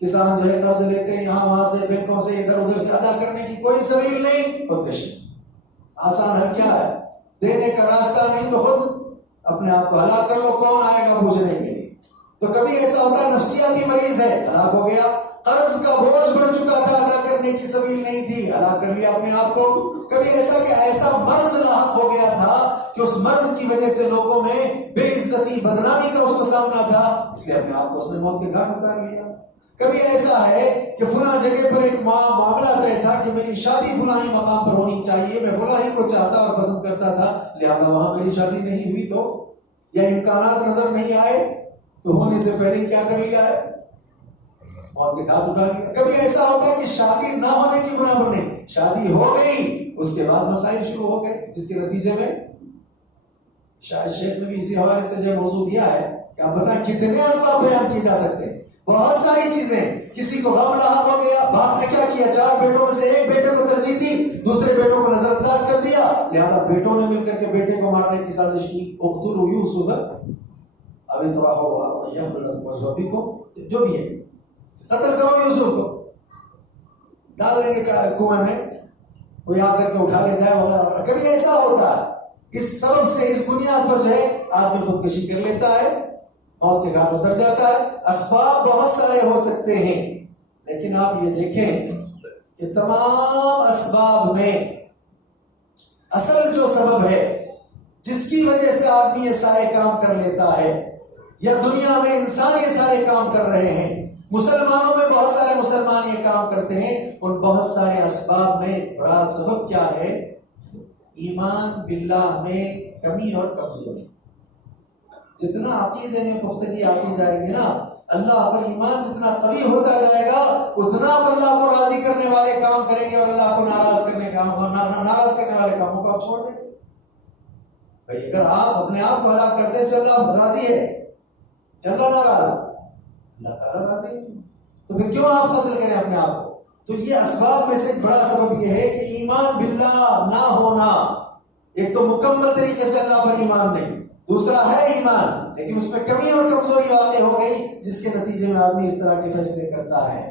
کسان جو ہے قرض لیتے ہیں یہاں وہاں سے, بینکوں سے, ادھر ادھر سے, ادا کرنے کی کوئی سبیل نہیں, خودکشی. آسان حل کیا ہے؟ دینے کا راستہ نہیں تو خود اپنے آپ کو ہلاک کر لو, کون آئے گا پوچھنے کے لیے. تو کبھی ایسا ہوتا ہے نفسیاتی مریض ہے, ہلاک ہو گیا, قرض کا بوجھ بڑھ چکا تھا, ادا کرنے کی سبیل نہیں تھی, ہلاک کر لیا اپنے آپ کو. کبھی ایسا کہ ایسا مرض لاحق ہو گیا تھا کہ اس مرض کی وجہ سے لوگوں میں بے عزتی, بدنامی کا اس کو سامنا تھا, اس لیے اپنے آپ کو اس نے موت کے گھاٹ اتار لیا. کبھی ایسا ہے کہ فلاں جگہ پر ایک معاملہ طے تھا کہ میری شادی فلاں ہی مقام پر ہونی چاہیے، میں فلاں ہی کو چاہتا اور پسند کرتا تھا، لہذا وہاں میری شادی نہیں ہوئی تو، یا امکانات نظر نہیں آئے تو ہونے سے پہلے ہی کیا کر لیا ہے، موت کے ہاتھ اٹھا لیا۔ کبھی ایسا ہوتا ہے کہ شادی نہ ہونے کی بنا پر نہیں، شادی ہو گئی، اس کے بعد مسائل شروع ہو گئے، جس کے نتیجے میں شاید شیخ نے بھی اسی حوالے سے جو موضوع دیا ہے کہ آپ بتائیں کتنے اسباب بیان کیے جا سکتے ہیں، بہت ساری چیزیں۔ کسی کو غم لاحق ہو گیا، باپ نے کیا کیا، 4 بیٹوں میں سے ایک بیٹے کو ترجیح دی، دوسرے بیٹوں کو نظر انداز کر دیا، لہذا بیٹوں نے مل کر کے بیٹے کو مارنے کی سازش کی، اقتلوا یوسف اب اطرحوا یخل لکم وجہ ابیکم، جو بھی ہے قتل کرو یوسف کو، ڈال دیں گے کنویں میں، کوئی آ کر کے اٹھا لے جائے وغیرہ۔ کبھی ایسا ہوتا ہے، اس سبب سے، اس بنیاد پر جو ہے آدمی خودکشی کر لیتا ہے، موت کے گھاٹ اتر جاتا ہے۔ اسباب بہت سارے ہو سکتے ہیں، لیکن آپ یہ دیکھیں کہ تمام اسباب میں اصل جو سبب ہے جس کی وجہ سے آدمی یہ سارے کام کر لیتا ہے، یا دنیا میں انسان یہ سارے کام کر رہے ہیں، مسلمانوں میں بہت سارے مسلمان یہ کام کرتے ہیں، ان بہت سارے اسباب میں بڑا سبب کیا ہے، ایمان باللہ میں کمی اور کمزوری۔ جتنا عقیدے میں پختگی آتی جائے گی نا، اللہ پر ایمان جتنا قوی ہوتا جائے گا، اتنا آپ اللہ کو راضی کرنے والے کام کریں گے، اور اللہ کو ناراض کرنے والے کاموں کو آپ چھوڑ دیں گے۔ بھئی اگر آپ اپنے آپ کو ہلاک کرتے سے اللہ راضی ہے کہ اللہ ناراض ہے، اللہ تعالیٰ راضی ہے، تو پھر کیوں آپ قتل کریں اپنے آپ کو؟ تو یہ اسباب میں سے بڑا سبب یہ ہے کہ ایمان باللہ نہ ہونا۔ ایک تو مکمل طریقے سے اللہ پر ایمان نہیں، دوسرا ہے ایمان لیکن اس میں کمی اور کمزوری واقع ہو گئی، جس کے نتیجے میں آدمی اس طرح کے فیصلے کرتا ہے۔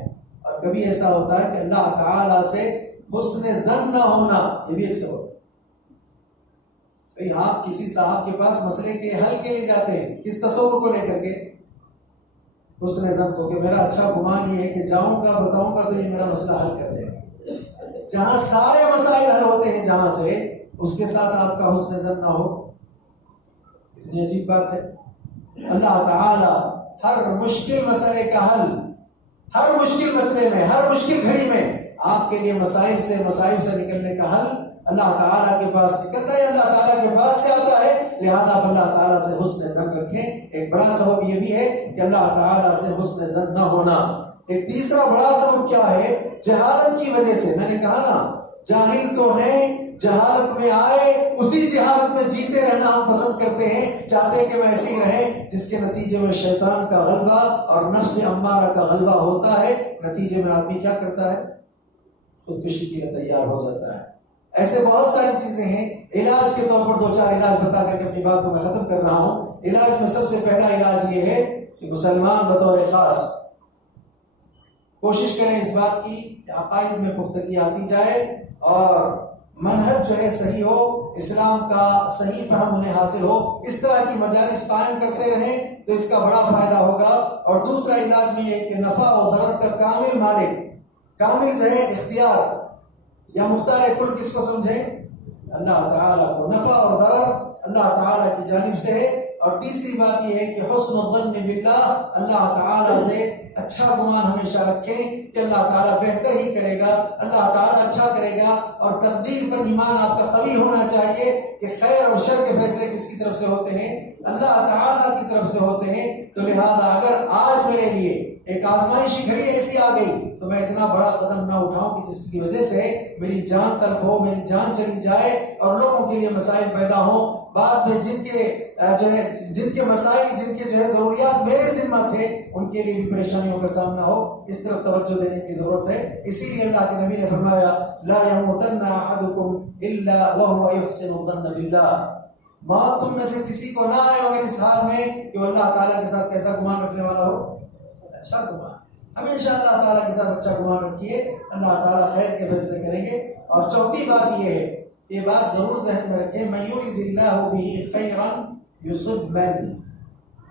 اور کبھی ایسا ہوتا ہے کہ اللہ تعالیٰ سے حسن ظن نہ ہونا، یہ بھی ایک سبب ہے۔ بھئی آپ کسی صاحب کے پاس مسئلے کے حل کے لیے جاتے ہیں، کس تصور کو لے کر کے؟ حسن ظن کو، کہ میرا اچھا گمان یہ ہے کہ جاؤں گا بتاؤں گا تو یہ میرا مسئلہ حل کر دیں گے۔ جہاں سارے مسائل حل ہوتے ہیں، جہاں سے اس کے ساتھ آپ کا حسن ظن نہ ہو، کتنی عجیب بات ہے۔ اللہ تعالی ہر مشکل مسئلے کا حل، ہر مشکل مسئلے میں، ہر مشکل گھڑی میں آپ کے لیے مسائل سے نکلنے کا حل اللہ تعالیٰ کے پاس نکلتا ہے، اللہ تعالیٰ کے پاس سے آتا ہے، لہذا آپ اللہ تعالیٰ سے حسن ظن رکھیں۔ ایک بڑا سبب یہ بھی ہے کہ اللہ تعالیٰ سے حسن ظن نہ ہونا۔ ایک تیسرا بڑا سبب کیا ہے، جہالت کی وجہ سے۔ میں نے کہا نا، جاہل تو ہیں، جہالت میں آئے، اسی جہالت میں جیتے رہنا ہم پسند کرتے ہیں، چاہتے ہیں کہ میں ایسے ہی رہیں، جس کے نتیجے میں شیطان کا غلبہ اور نفس امارہ کا غلبہ ہوتا ہے۔ نتیجے میں آدمی کیا کرتا ہے، خودکشی کے لیے تیار ہو جاتا ہے۔ ایسے بہت ساری چیزیں ہیں۔ علاج کے طور پر 2-4 علاج بتا کر کے اپنی بات کو میں ختم کر رہا ہوں۔ علاج میں سب سے پہلا علاج یہ ہے کہ مسلمان بطور خاص کوشش کریں اس بات کی کہ عقائد میں پختگی آتی جائے اور منہج جو ہے صحیح ہو، اسلام کا صحیح فہم انہیں حاصل ہو۔ اس طرح کی مجالس قائم کرتے رہیں تو اس کا بڑا فائدہ ہوگا۔ اور دوسرا علاج میں یہ کہ نفع اور ضرر کا کامل مالک، کامل جو ہے اختیار یا مختار کل کس کو سمجھیں، اللہ تعالیٰ کو۔ نفع اور ضرر اللہ تعالیٰ کی جانب سے ہے۔ اور تیسری بات یہ ہے کہ حسن الظن باللہ، اللہ تعالیٰ سے اچھا گمان ہمیشہ رکھیں کہ اللہ تعالیٰ بہتر ہی کرے گا، اللہ تعالیٰ اچھا کرے گا۔ اور تقدیر پر ایمان آپ کا قوی ہونا چاہیے کہ خیر اور شر کے فیصلے کس کی طرف سے ہوتے ہیں، اللہ تعالیٰ کی طرف سے ہوتے ہیں۔ تو لہذا اگر آج میرے لیے ایک آزمائشی گھڑی ایسی آ گئی تو میں اتنا بڑا قدم نہ اٹھاؤں کہ جس کی وجہ سے میری جان تلف ہو، میری جان چلی جائے اور لوگوں کے لیے مسائل پیدا ہوں۔ بعد میں جن کے مسائل، جن کے ضروریات میرے ذمہ تھے، ان کے لیے بھی پریشانیوں کا سامنا ہو۔ اس طرف توجہ دینے کی ضرورت ہے۔ اسی لیے اللہ کے نبی نے فرمایا، لا يموتن احدكم الا وهو يحسن الظن بالله، موت تم میں سے کسی کو نہ آئے مگر اس حال میں کہ وہ اللہ تعالیٰ کے ساتھ کیسا گمان رکھنے والا ہو، اچھا گمان۔ ہمیشہ اللہ تعالیٰ کے ساتھ اچھا گمان رکھیے، اللہ تعالیٰ خیر کے فیصلے کریں گے۔ اور چوتھی بات یہ ہے، یہ بات ضرور ذہن میں رکھیں، من یرد اللہ بہ خیرا یصب من،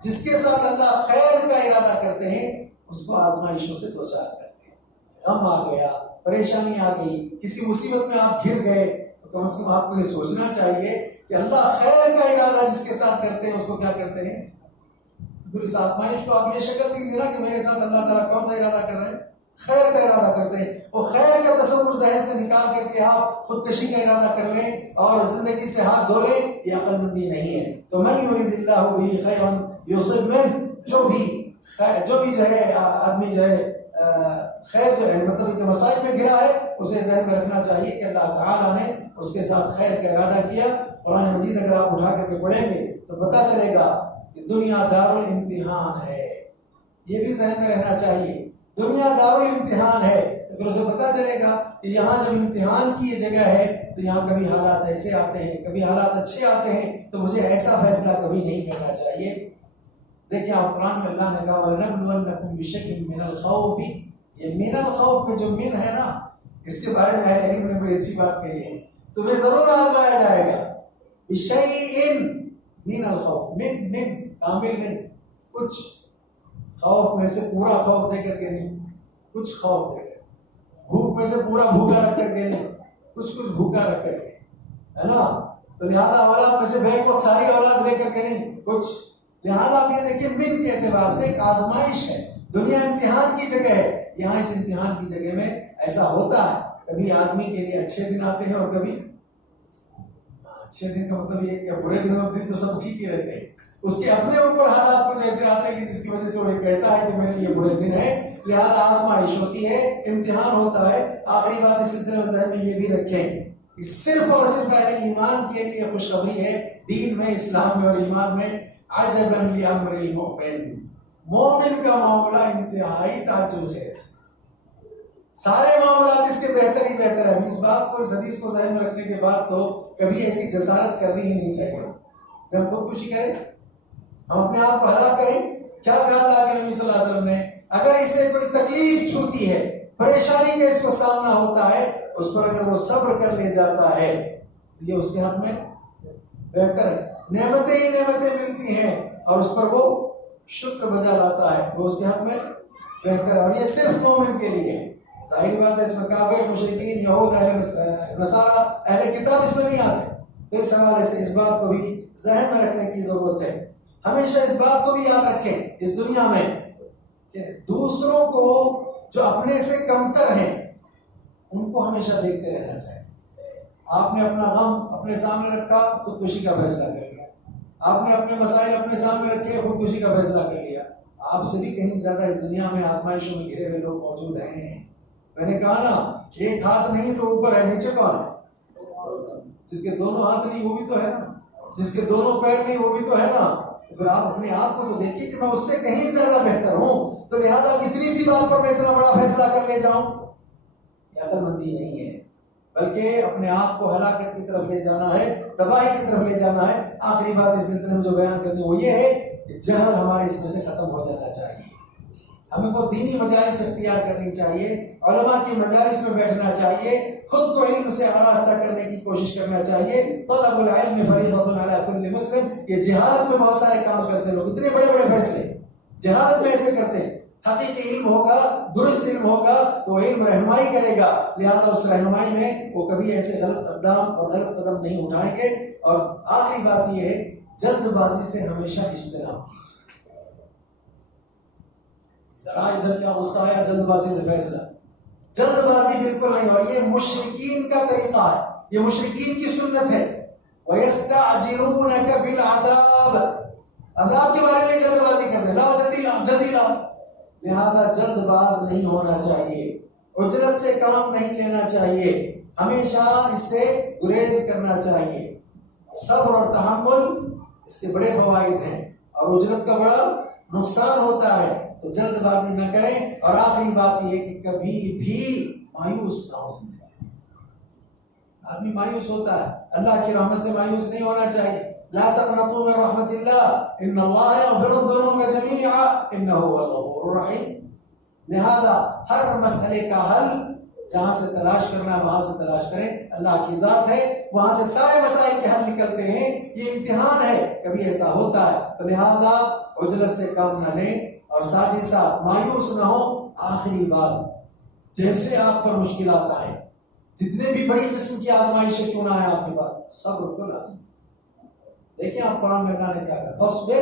جس کے ساتھ اللہ خیر کا ارادہ کرتے ہیں اس کو آزمائشوں سے دوچار کرتے ہیں۔ غم آ گیا، پریشانی آ گئی، کسی مصیبت میں آپ گر گئے تو کم از کم آپ کو یہ سوچنا چاہیے کہ اللہ خیر کا ارادہ جس کے ساتھ کرتے ہیں اس کو کیا کرتے ہیں، پھر اس آزمائش کو آپ یہ شکل دیجیے نا کہ میرے ساتھ اللہ تعالیٰ کون سا ارادہ کر رہے ہیں؟ خیر کا ارادہ کرتے ہیں. وہ خیر کا تصور ذہن سے نکال کر کے آپ خودکشی کا ارادہ کر لیں اور زندگی سے ہاتھ دھو لیں، یہ عقل مندی نہیں ہے. تو من یرید اللہ بہ خیرا یصب منہ، جو بھی جو ہے آدمی جو ہے خیر جو ہے مطلب کہ مصائب میں گرا ہے، اسے ذہن میں رکھنا چاہیے کہ اللہ تعالیٰ نے اس کے ساتھ خیر کا ارادہ کیا. قرآن مجید اگر آپ اٹھا کر کے پڑھیں گے تو پتہ چلے گا کہ دنیا دارالامتحان ہے. یہ بھی ذہن میں رہنا چاہیے، دنیا دارالامتحان ہے. تو پھر اسے پتہ چلے گا کہ یہاں جب امتحان کی یہ جگہ ہے تو یہاں کبھی حالات ایسے آتے ہیں، کبھی حالات اچھے آتے ہیں، تو مجھے ایسا فیصلہ کبھی نہیں کرنا چاہیے. دیکھیں آپ قرآن میں اللہ نے کہا وَلَنَبْلُوَنَّكُمْ بِشَيْءٍ مِّنَ الْخَوْفِ، یہ من الخوف میں جو من ہے نا، اس کے بارے میں اہل علم نے بڑی اچھی بات کہی ہے. تمہیں ضرور آزمایا جائے گا بِشَيْءٍ من الخوف، من کامل نہیں، کچھ خوف میں سے پورا خوف دے کر کے نہیں، کچھ خوف دے کر، بھوک میں سے پورا بھوکا رکھ کر کے نہیں، کچھ بھوکا رکھ کر کے، ہے نا. تو لہٰذا اولاد میں سے بیک وقت ساری اولاد لے کر کے نہیں، کچھ. لہٰذا آپ یہ دیکھیں من کے اعتبار سے ایک آزمائش ہے. دنیا امتحان کی جگہ ہے. یہاں اس امتحان کی جگہ میں ایسا ہوتا ہے، کبھی آدمی کے لیے اچھے دن آتے ہیں اور کبھی اچھے دن کا مطلب یہ ہے کہ برے دن اور دن تو سب ٹھیک ہی رہتے ہیں. اس کے اپنے اوپر حالات کچھ ایسے آتے ہیں کہ جس کی وجہ سے وہ یہ کہتا ہے کہ میرے لیے برے دن ہے. لہذا آزمائش ہوتی ہے، امتحان ہوتا ہے. آخری بات اس سلسلے میں ذہن میں یہ بھی رکھیں کہ صرف اور صرف اہل ایمان کے لیے خوشخبری ہے دین میں، اسلام میں اور ایمان میں. عجبا لامر المؤمن، مومن کا معاملہ انتہائی تعجب خیز، سارے معاملات اس کے بہتر ہی بہتر ہے. اس بات کو، اس حدیث کو ذہن میں رکھنے کے بعد تو کبھی ایسی جسارت کرنی ہی نہیں چاہیے کہ ہم خودکشی کریں، ہم اپنے آپ کو ہلاک کریں. کیا کہا اللہ کے نبی صلی اللہ علیہ وسلم نے؟ اگر اسے کوئی تکلیف چھوتی ہے، پریشانی کا اس کو سامنا ہوتا ہے، اس پر اگر وہ صبر کر لے جاتا ہے تو یہ اس کے حق میں بہتر ہے. نعمتیں ہی نعمتیں ملتی ہیں اور اس پر وہ شکر بجا لاتا ہے تو اس کے حق میں بہتر ہے. اور یہ صرف مومن کے لیے ہے. ظاہری بات ہے اس میں کافر، مشرکین، یہود، اہل نصارہ، اہل کتاب اس میں نہیں آتے. تو اس حوالے سے اس بات کو بھی ذہن میں رکھنے کی ضرورت ہے. ہمیشہ اس بات کو بھی یاد رکھیں اس دنیا میں کہ دوسروں کو جو اپنے سے کمتر ہیں ان کو ہمیشہ دیکھتے رہنا چاہیے. آپ نے اپنا غم اپنے سامنے رکھا، خودکشی کا فیصلہ کر لیا. آپ نے اپنے مسائل اپنے سامنے رکھے، خودکشی کا فیصلہ کر لیا. آپ سے بھی کہیں زیادہ اس دنیا میں آزمائشوں میں گھرے ہوئے لوگ موجود ہیں. میں نے کہا نا، ایک ہاتھ نہیں تو اوپر ہے، نیچے کون ہے؟ جس کے دونوں ہاتھ نہیں وہ بھی تو ہے نا، جس کے دونوں پیر نہیں وہ بھی تو ہے نا. پھر آپ اپنے آپ کو تو دیکھیے کہ میں اس سے کہیں زیادہ بہتر ہوں، تو لہٰذا اتنی سی بات پر میں اتنا بڑا فیصلہ کر لے جاؤں، یہ عقل مندی نہیں ہے، بلکہ اپنے آپ کو ہلاکت کی طرف لے جانا ہے، تباہی کی طرف لے جانا ہے. آخری بات اس سلسلے میں جو بیان کرنی وہ یہ ہے کہ جہل ہمارے اس میں سے ختم ہو جانا چاہیے. ہمیں کو دینی مجالس اختیار کرنی چاہیے، علماء کی مجالس میں بیٹھنا چاہیے، خود کو علم سے آراستہ کرنے کی کوشش کرنا چاہیے. طلب العلم فریضۃ علی کل مسلم. یہ جہالت میں بہت سارے کام کرتے لوگ، اتنے بڑے بڑے فیصلے جہالت میں ایسے کرتے ہیں. حقیقی علم ہوگا، درست علم ہوگا تو علم رہنمائی کرے گا، لہذا اس رہنمائی میں وہ کبھی ایسے غلط اقدام اور غلط قدم نہیں اٹھائیں گے. اور آخری بات یہ ہے جلد بازی سے ہمیشہ اجتناب کیجیے. ذرا ادھر کیا غصہ آیا، جلد بازی سے فیصلہ، جلد بازی بالکل نہیں. اور یہ مشرکین کا طریقہ ہے، یہ مشرکین کی سنت ہے. وَيَسْتَعْجِلُونَكَ بِالْعَذَابِ، عذاب کے بارے میں جلد بازی کرتے، لاؤ جلدی لاؤ جلدی لاؤ. لہذا جلد باز نہیں ہونا چاہیے، اجرت سے کام نہیں لینا چاہیے، ہمیشہ اس سے گریز کرنا چاہیے. صبر اور تحمل اس کے بڑے فوائد ہیں اور اجرت کا بڑا نقصان ہوتا ہے. تو جلد بازی نہ کریں. اور آخری بات یہ ہے کہ کبھی بھی مایوس نہ ہو زندگی سے. آدمی مایوس ہوتا ہے، اللہ کی رحمت سے مایوس نہیں ہونا چاہیے. لا تقنطوا من رحمت اللہ ان اللہ یغفر الذنوب جميعا انہ هو الغفور الرحیم. لہذا ہر مسئلے کا حل جہاں سے تلاش کرنا ہے وہاں سے تلاش کریں. اللہ کی ذات ہے، وہاں سے سارے مسائل کے حل نکلتے ہیں. یہ امتحان ہے، کبھی ایسا ہوتا ہے. تو لہذا عجلت سے کام نہ لیں اور ساتھ ہی ساتھ مایوس نہ ہو. آخری بات، جیسے آپ پر مشکلات آئے، جتنے بھی بڑی قسم کی آزمائشیں کیوں نہ آئے آپ کے پاس، صبر کو لازم. دیکھیں آپ قرآن میں اللہ نے کیا کہا، فاصبر